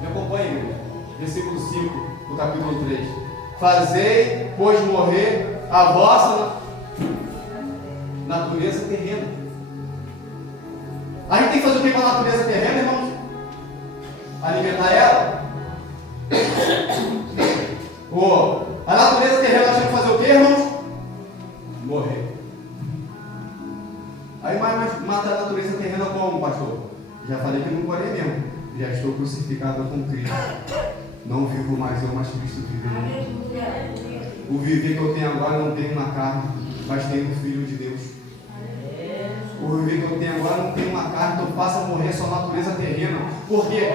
Me acompanhe, irmão. Versículo 5 do capítulo 3. Fazei, pois, morrer a vossa natureza terrena. A gente tem que fazer o que com a natureza terrena, irmãos? Alimentar ela? A natureza terrena nós temos que fazer o que, irmãos? Morrer. Aí mas mata a natureza terrena como, pastor? Já falei que não morrer mesmo. Já estou crucificado com Cristo. Não vivo mais eu, mas Cristo vive em mim. O viver que eu tenho agora não tenho na carne, mas tenho no Filho de Deus. O viver que eu tenho agora não tenho na carne, então faça morrer sua natureza terrena. Por quê?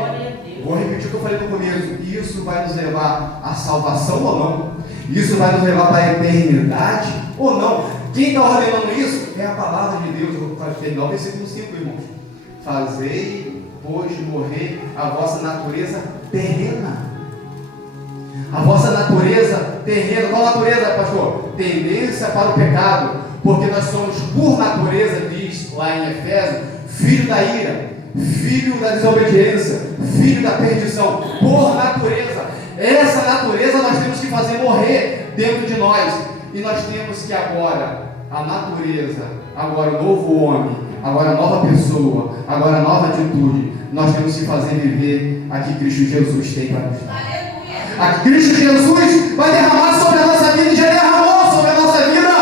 Vou repetir o que eu falei no começo. Isso vai nos levar à salvação ou não? Isso vai nos levar para a eternidade ou não? Quem está ordenando isso é a palavra de Deus. Eu vou terminar o versículo 5, irmãos. Fazei, pois, morrer a vossa natureza terrena. A vossa natureza terrena. Qual natureza, pastor? Tendência para o pecado. Porque nós somos, por natureza, diz lá em Efésios, filho da ira, filho da desobediência, filho da perdição. Por natureza. Essa natureza nós temos que fazer morrer dentro de nós. E nós temos que agora, a natureza, agora o novo homem, agora a nova pessoa, agora a nova atitude, nós temos que fazer viver a que Cristo Jesus tem para nos dar. A que Cristo Jesus vai derramar sobre a nossa vida e já derramou sobre a nossa vida.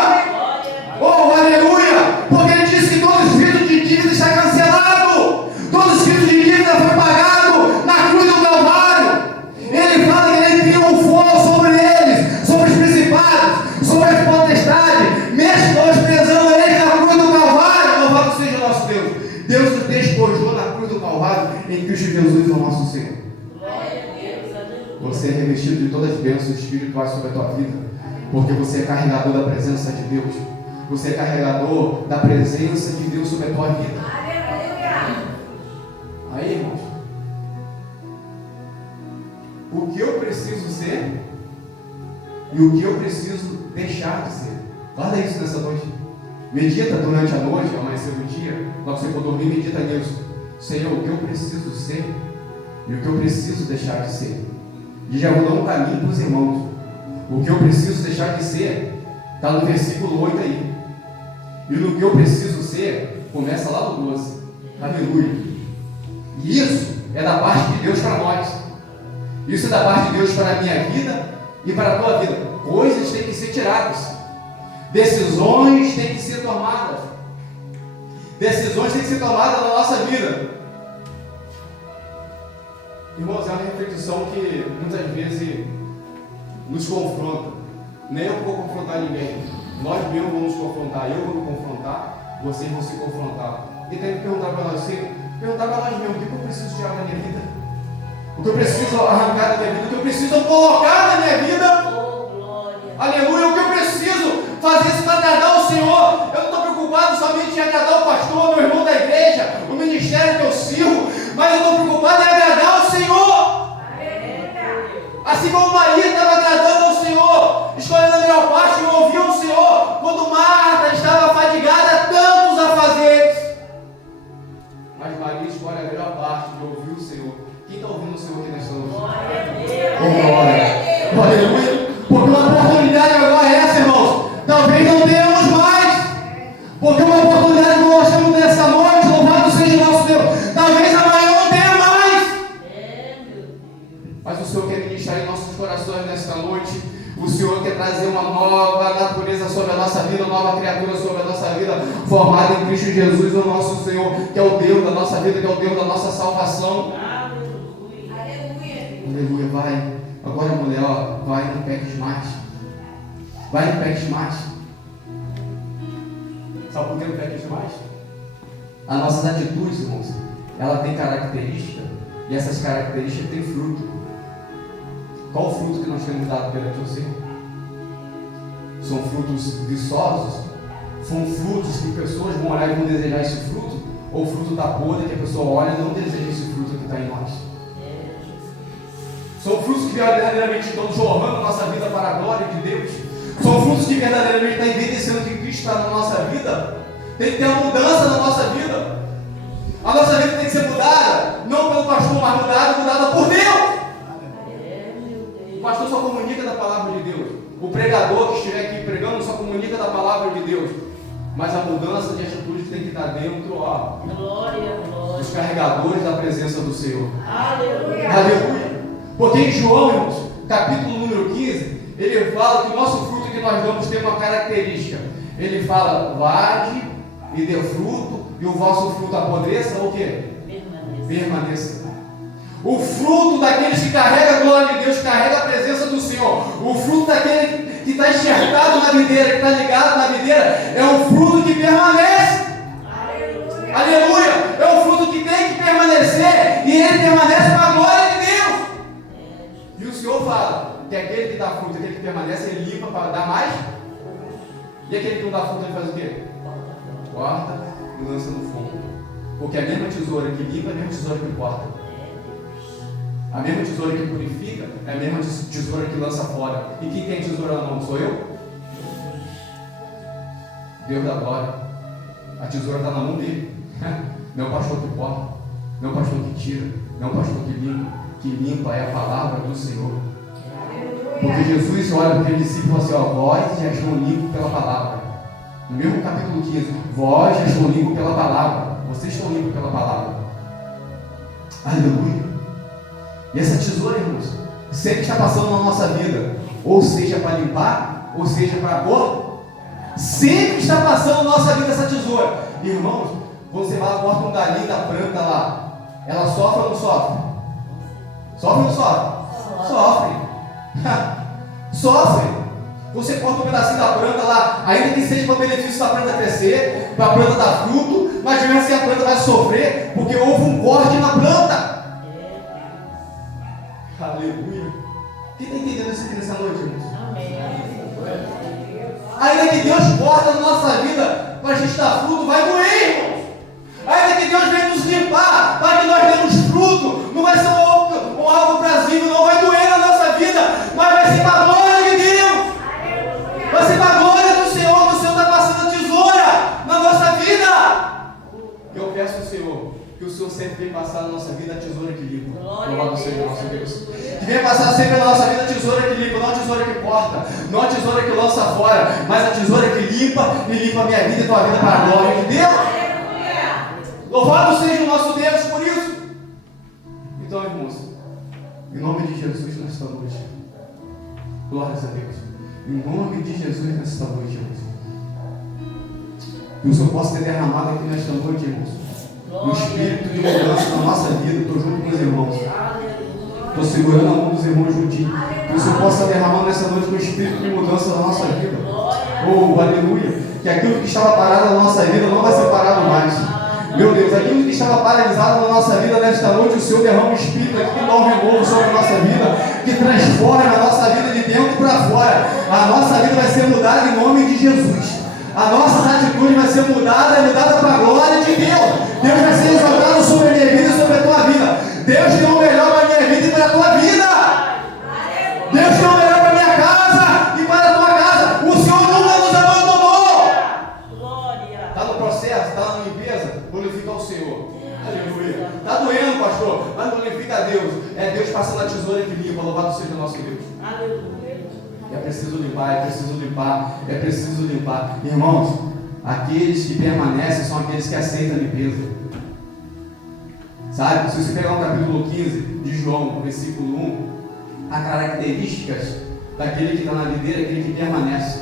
Oh, aleluia! Porque ele disse que todo espírito de dívida está cancelado. Todo espírito de dívida foi pagado na cruz do Calvário. Ele fala que ele triunfou sobre eles, sobre os principados, sobre as potestades, mesmo nós prezando eles na cruz do Calvário. Louvado seja o nosso Deus. Deus nos despojou na cruz do Calvário em Cristo Jesus, o nosso Senhor. Você é revestido de todas as bênçãos espirituais sobre a tua vida, porque você é carregador da presença de Deus. Você é carregador da presença de Deus sobre a tua vida. Aí, irmãos, o que eu preciso ser e o que eu preciso deixar de ser. Guarda isso nessa noite. Medita durante a noite, ao amanhecer do dia, quando você for dormir, medita nisso. Senhor, o que eu preciso ser e o que eu preciso deixar de ser. E já vou dar um caminho para os irmãos. O que eu preciso deixar de ser está no versículo 8 aí. E no que eu preciso ser, começa lá no 12. Aleluia. E isso é da parte de Deus para nós. Isso é da parte de Deus para a minha vida e para a tua vida. Coisas têm que ser tiradas. Decisões têm que ser tomadas. Decisões têm que ser tomadas na nossa vida. Irmãos, é uma reflexão que muitas vezes nos confronta. Nem eu vou confrontar ninguém. Nós mesmos vamos nos confrontar. Eu vou me confrontar. Vocês vão se confrontar. E tem que perguntar para nós mesmos: o que eu preciso tirar da minha vida? O que eu preciso arrancar da minha vida? O que eu preciso colocar na minha vida? Aleluia! O que eu preciso fazer isso para agradar o Senhor? Eu não estou preocupado somente em agradar o pastor, meu irmão da igreja, o ministério que eu sirvo, mas eu estou preocupado em agradar o Senhor. Assim como Maria estava agradando ao Senhor, escolhendo a melhor parte e ouviu o Senhor, quando Marta estava fadigada, tantos afazeres. Mas Maria escolhe a melhor parte de ouvir o Senhor. Quem está ouvindo o Senhor aqui nesta noite? Glória! Aleluia! Porque uma oportunidade agora é essa, irmãos. Talvez não tenhamos mais. Porque uma oportunidade que nós temos nessa noite, louvado seja o nosso Deus. Talvez amanhã não tenha mais. Mas o Senhor quer ministrar em nossos corações nesta noite. O Senhor quer trazer uma nova natureza sobre a nossa vida, uma nova criatura sobre a nossa vida, formada em Cristo Jesus, o nosso Senhor, que é o Deus da nossa vida, que é o Deus da nossa salvação. Aleluia, vai. Agora, mulher, ó, vai no peques mais. Vai no peques mais. Sabe por que no peques mais? As nossas atitudes, irmãos, ela tem característica, e essas características têm fruto. Qual o fruto que nós temos dado perante você? São frutos viçosos? São frutos que pessoas vão olhar e vão desejar esse fruto? Ou o fruto da podre que a pessoa olha e não deseja esse fruto que está em nós? São frutos que verdadeiramente estão jorrando a nossa vida para a glória de Deus. São frutos que verdadeiramente estão envelhecendo que Cristo está na nossa vida. Tem que ter uma mudança na nossa vida. A nossa vida tem que ser mudada, não pelo pastor, mas mudada por Deus. O pastor só comunica da palavra de Deus. O pregador que estiver aqui pregando só comunica da palavra de Deus. Mas a mudança de atitude tem que estar dentro, ó, dos carregadores da presença do Senhor. Aleluia! Aleluia! Porque em João, irmãos, capítulo número 15, ele fala que o nosso fruto que nós damos tem uma característica. Ele fala: vade e dê fruto, e o vosso fruto apodreça, ou o quê? Permaneça. O fruto daqueles que carregam a glória de Deus, que carrega a presença do Senhor, o fruto daquele que está enxertado na videira, que está ligado na videira, é um fruto que permanece. Aleluia! Aleluia! É um fruto que tem que permanecer, e ele permanece para a glória de Deus. E o Senhor fala que aquele que dá fruto, aquele que permanece, ele limpa para dar mais. E aquele que não dá fruto, ele faz o quê? Corta e lança no fogo. Porque a mesma tesoura que limpa é a mesma tesoura que corta. A mesma tesoura que purifica é a mesma tesoura que lança fora. E quem tem tesoura na mão? Sou eu? Deus da glória. A tesoura está na mão dele. Não é o pastor que corta, não é o pastor que tira, não é o pastor que limpa. Que limpa é a palavra do Senhor. Porque Jesus olha para aquele discípulo e fala assim: ó, vós já estão limpos pela palavra. No mesmo capítulo 15, vós já estão limpos pela palavra. Vocês estão limpos pela palavra. Aleluia. E essa tesoura, irmãos, sempre está passando na nossa vida, ou seja para limpar, ou seja para pôr. Sempre está passando na nossa vida essa tesoura. Irmãos, quando você vai lá, corta um galinho da planta lá, ela sofre ou não sofre? Sofre ou não sofre? Sofre. Sofre. Você corta um pedacinho da planta lá, ainda que seja para o benefício da planta crescer, para a planta dar fruto, mas mesmo assim a planta vai sofrer, porque houve um corte na planta. Aleluia. Quem está entendendo isso aqui nessa noite, irmãos? Amém. Ainda que Deus corta na nossa vida para a gente dar fruto, vai doer, irmãos. Ainda que Deus venha nos limpar para que nós demos fruto, não vai ser algo prazível, não vai doer na nossa vida, mas vai ser para a glória de Deus. Vai ser para a glória do Senhor, que o Senhor está passando a tesoura na nossa vida. Eu peço ao Senhor que o Senhor sempre vem passar na nossa vida a tesoura que limpa. Louvado seja o nosso Deus. Que venha passar sempre na nossa vida a tesoura que limpa, não a tesoura que corta, não a tesoura que lança fora, mas a tesoura que limpa e limpa a minha vida e tua vida para a glória de Deus. Louvado seja o nosso Deus por isso. Então, irmãos, em nome de Jesus nesta noite, glórias a Deus. Em nome de Jesus nesta noite, irmãos, que o Senhor possa ter derramado aqui nesta noite, irmãos, um espírito de mudança na nossa vida. Estou junto com os irmãos. Estou segurando a mão dos irmãos juntinhos. Que o Senhor possa derramar nessa noite com o espírito de mudança na nossa vida. Oh, aleluia. Que aquilo que estava parado na nossa vida não vai ser parado mais. Meu Deus, aquilo que estava paralisado na nossa vida nesta noite, o Senhor derrama o Espírito aqui que não renovo sobre a nossa vida, que transforma a nossa vida de dentro para fora. A nossa vida vai ser mudada em nome de Jesus. A nossa atitude vai ser mudada para a glória de Deus. Deus vai ser exaltado sobre a minha vida e sobre a tua vida. Deus tem o melhor para a minha vida e para a tua vida. Deus tem o melhor para a minha casa e para a tua casa. O Senhor nunca nos abandonou. Está no processo, está na limpeza. Glorifica o Senhor. Aleluia. Está doendo, pastor, mas glorifica a Deus. É Deus passando a tesoura que limpa. Louvado seja o nosso Deus. Aleluia. É preciso limpar, é preciso limpar, é preciso limpar. Irmãos, aqueles que permanecem são aqueles que aceitam a limpeza. Sabe? Se você pegar o capítulo 15 de João, no versículo 1, há características daquele que está na videira, aquele que permanece.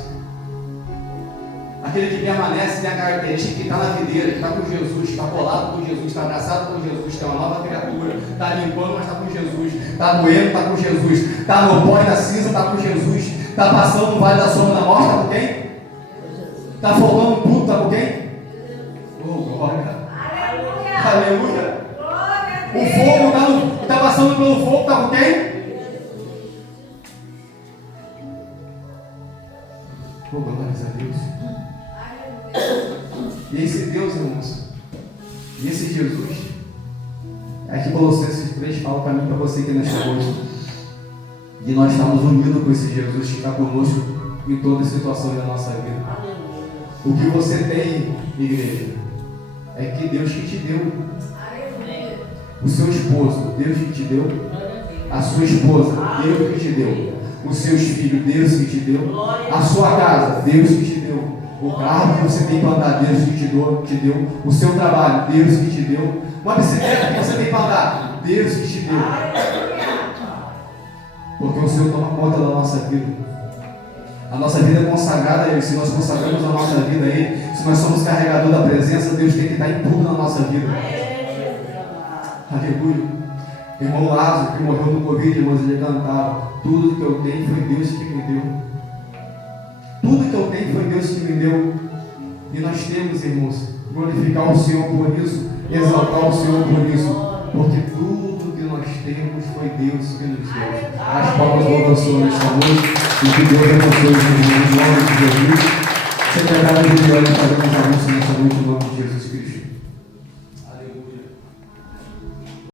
Aquele que permanece tem a característica que está na videira, que está com Jesus, está colado com Jesus, está abraçado com Jesus, que é uma nova criatura, está limpando, mas está com Jesus, está doendo, está com Jesus, está no pó e na cinza, está com Jesus, está passando no vale da sombra da morte, está com quem? Está faltando tudo, está com quem? Oh, glória! Aleluia! O fogo está passando pelo fogo, está com quem? Oh, glórias a Deus! E esse Deus, irmãos, e esse Jesus, aqui Colossenses 3 fala para mim, para você que nesta noite, de nós estarmos unidos com esse Jesus que está conosco em todas as situações da nossa vida. O que você tem, igreja, é que Deus que te deu. O seu esposo, Deus que te deu. A sua esposa, Deus que te deu. Os seus filhos, Deus que te deu. A sua casa, Deus que te deu. O carro que você tem para andar, Deus que te deu. O seu trabalho, Deus que te deu. Uma bicicleta que você tem para andar, Deus que te deu. Porque o Senhor toma conta da nossa vida. A nossa vida é consagrada a Ele. Se nós consagramos a nossa vida a Ele, se nós somos carregadores da presença, Deus tem que estar em tudo na nossa vida. Aleluia. Irmão Lázaro, que morreu no Covid, irmãos, ele cantava: tudo que eu tenho foi Deus que me deu. Tudo que eu tenho foi Deus que me deu. E nós temos, irmãos, glorificar o Senhor por isso, exaltar o Senhor por isso, porque tudo que nós temos foi Deus que nos deu. As palmas vão ao Senhor nesta noite, e que Deus abençoe os irmãos em nome de Jesus. Secretário de Deus, fazemos anúncio nesta noite em nome de Jesus Cristo.